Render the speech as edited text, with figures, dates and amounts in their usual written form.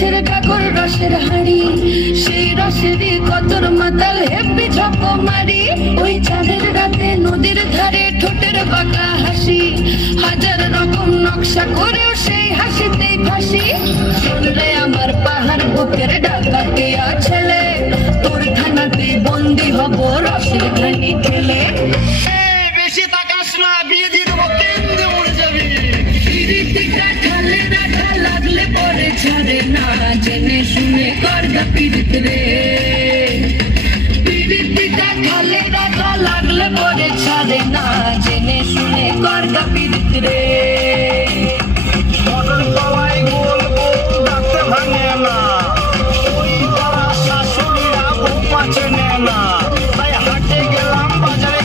গাছের কাকর রসের হাড়ি, সেই রসেরই কতর মাতাল হেব্বি ঝপ মারি। ওই চাঁদের রাতে নদীর ধারে ঠোঁটের বাঁকা হাসি, হাজার রকম নকশা করেও সেই হাসিতেই ফাঁসি। শুনলে আমার পাহাড় বুকের ডাকাতিয়া ছেলে, তোর খানাতে বন্দি হব রসের ঘানি খেলে। বেশি তাকাস না, বিয়ে দিয়ে দেবো, কেন্দ্রে মরে যাবি। পিরিতিটা ঢালে রাখা লাগলে পরে ছাড়ে না, জেনে শুনে করগা পিরিত রে। পিরিতিটা ঢালে রাখা লাগলে পরে ছাড়ে না, জেনে শুনে করগা পিরিত রে।